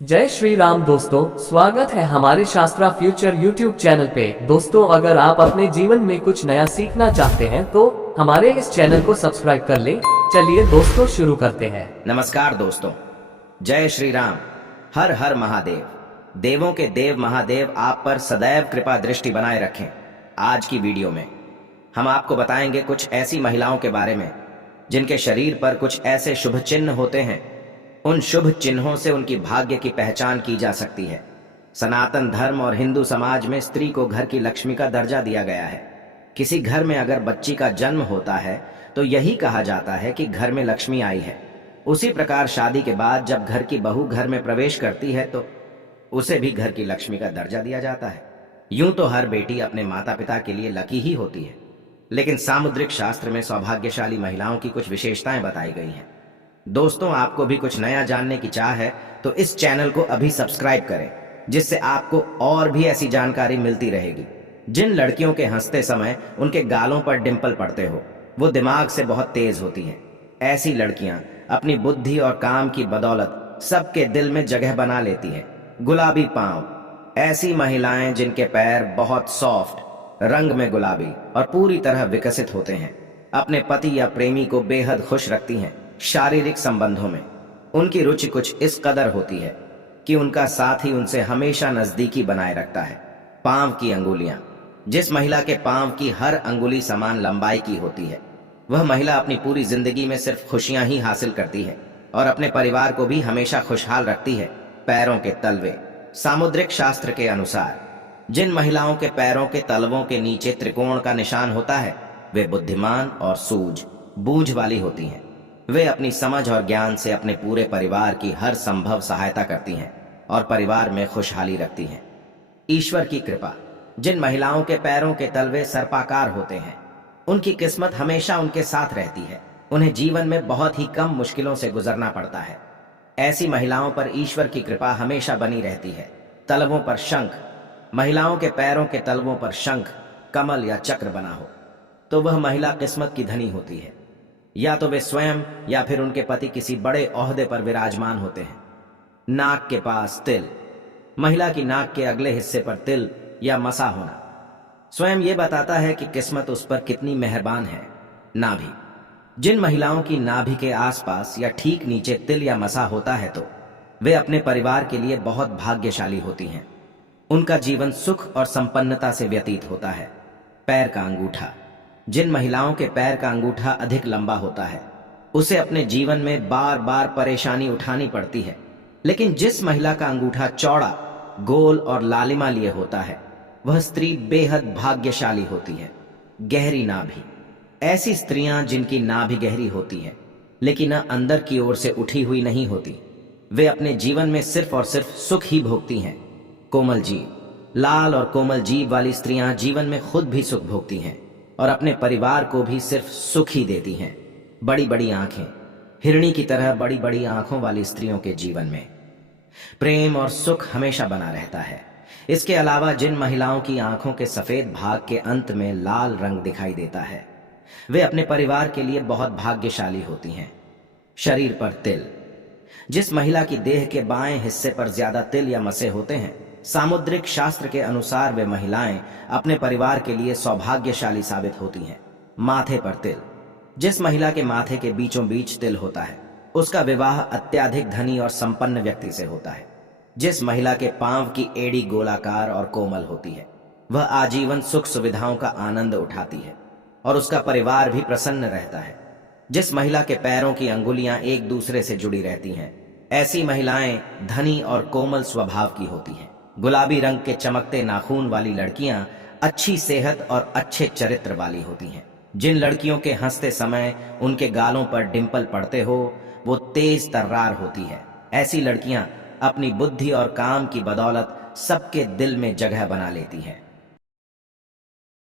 जय श्री राम दोस्तों, स्वागत है हमारे शास्त्रा फ्यूचर यूट्यूब चैनल पे। दोस्तों, अगर आप अपने जीवन में कुछ नया सीखना चाहते हैं तो हमारे इस चैनल को सब्सक्राइब कर लें। चलिए दोस्तों, शुरू करते हैं। नमस्कार दोस्तों, जय श्री राम। हर हर महादेव। देवों के देव महादेव आप पर सदैव कृपा दृष्टि बनाए रखें। आज की वीडियो में हम आपको बताएंगे कुछ ऐसी महिलाओं के बारे में जिनके शरीर पर कुछ ऐसे शुभ चिन्ह होते हैं। उन शुभ चिन्हों से उनकी भाग्य की पहचान की जा सकती है। सनातन धर्म और हिंदू समाज में स्त्री को घर की लक्ष्मी का दर्जा दिया गया है। किसी घर में अगर बच्ची का जन्म होता है तो यही कहा जाता है कि घर में लक्ष्मी आई है। उसी प्रकार शादी के बाद जब घर की बहू घर में प्रवेश करती है तो उसे भी घर की लक्ष्मी का दर्जा दिया जाता है। यूं तो हर बेटी अपने माता पिता के लिए लकी ही होती है, लेकिन सामुद्रिक शास्त्र में सौभाग्यशाली महिलाओं की कुछ विशेषताएं बताई गई हैं। दोस्तों, आपको भी कुछ नया जानने की चाह है तो इस चैनल को अभी सब्सक्राइब करें, जिससे आपको और भी ऐसी जानकारी मिलती रहेगी। जिन लड़कियों के हंसते समय उनके गालों पर डिंपल पड़ते हो वो दिमाग से बहुत तेज होती हैं। ऐसी लड़कियां अपनी बुद्धि और काम की बदौलत सबके दिल में जगह बना लेती है। गुलाबी पांव, ऐसी महिलाएं जिनके पैर बहुत सॉफ्ट, रंग में गुलाबी और पूरी तरह विकसित होते हैं, अपने पति या प्रेमी को बेहद खुश रखती हैं। शारीरिक संबंधों में उनकी रुचि कुछ इस कदर होती है कि उनका साथी उनसे हमेशा नजदीकी बनाए रखता है। पांव की अंगुलियां, जिस महिला के पांव की हर अंगुली समान लंबाई की होती है वह महिला अपनी पूरी जिंदगी में सिर्फ खुशियां ही हासिल करती है और अपने परिवार को भी हमेशा खुशहाल रखती है। पैरों के तलवे, सामुद्रिक शास्त्र के अनुसार जिन महिलाओं के पैरों के तलवों के नीचे त्रिकोण का निशान होता है वे बुद्धिमान और बूझ वाली होती हैं। वे अपनी समझ और ज्ञान से अपने पूरे परिवार की हर संभव सहायता करती हैं और परिवार में खुशहाली रखती हैं। ईश्वर की कृपा, जिन महिलाओं के पैरों के तलवे सर्पाकार होते हैं उनकी किस्मत हमेशा उनके साथ रहती है। उन्हें जीवन में बहुत ही कम मुश्किलों से गुजरना पड़ता है। ऐसी महिलाओं पर ईश्वर की कृपा हमेशा बनी रहती है। तलवों पर शंख, महिलाओं के पैरों के तलवों पर शंख, कमल या चक्र बना हो तो वह महिला किस्मत की धनी होती है। या तो वे स्वयं या फिर उनके पति किसी बड़े ओहदे पर विराजमान होते हैं। नाक के पास तिल, महिला की नाक के अगले हिस्से पर तिल या मसा होना स्वयं ये बताता है कि किस्मत उस पर कितनी मेहरबान है। नाभि, जिन महिलाओं की नाभि के आसपास या ठीक नीचे तिल या मसा होता है तो वे अपने परिवार के लिए बहुत भाग्यशाली होती हैं। उनका जीवन सुख और संपन्नता से व्यतीत होता है। पैर का अंगूठा, जिन महिलाओं के पैर का अंगूठा अधिक लंबा होता है उसे अपने जीवन में बार बार परेशानी उठानी पड़ती है, लेकिन जिस महिला का अंगूठा चौड़ा, गोल और लालिमा लिए होता है वह स्त्री बेहद भाग्यशाली होती है। गहरी नाभि, ऐसी स्त्रियां जिनकी नाभि गहरी होती है लेकिन अंदर की ओर से उठी हुई नहीं होती, वे अपने जीवन में सिर्फ और सिर्फ सुख ही भोगती हैं। कोमल जीभ, लाल और कोमल जीभ वाली स्त्रियां जीवन में खुद भी सुख भोगती हैं और अपने परिवार को भी सिर्फ सुख ही देती हैं। बड़ी बड़ी आंखें, हिरणी की तरह बड़ी बड़ी आंखों वाली स्त्रियों के जीवन में प्रेम और सुख हमेशा बना रहता है। इसके अलावा जिन महिलाओं की आंखों के सफेद भाग के अंत में लाल रंग दिखाई देता है वे अपने परिवार के लिए बहुत भाग्यशाली होती हैं। शरीर पर तिल, जिस महिला की देह के बाएं हिस्से पर ज्यादा तिल या मसे होते हैं सामुद्रिक शास्त्र के अनुसार वे महिलाएं अपने परिवार के लिए सौभाग्यशाली साबित होती हैं। माथे पर तिल, जिस महिला के माथे के बीचों बीच तिल होता है उसका विवाह अत्याधिक धनी और संपन्न व्यक्ति से होता है। जिस महिला के पांव की एड़ी गोलाकार और कोमल होती है वह आजीवन सुख सुविधाओं का आनंद उठाती है और उसका परिवार भी प्रसन्न रहता है। जिस महिला के पैरों की अंगुलियां एक दूसरे से जुड़ी रहती हैं ऐसी महिलाएं धनी और कोमल स्वभाव की होती हैं। गुलाबी रंग के चमकते नाखून वाली लड़कियां अच्छी सेहत और अच्छे चरित्र वाली होती हैं। जिन लड़कियों के हंसते समय उनके गालों पर डिंपल पड़ते हो वो तेज तर्रार होती है। ऐसी लड़कियां अपनी बुद्धि और काम की बदौलत सबके दिल में जगह बना लेती हैं।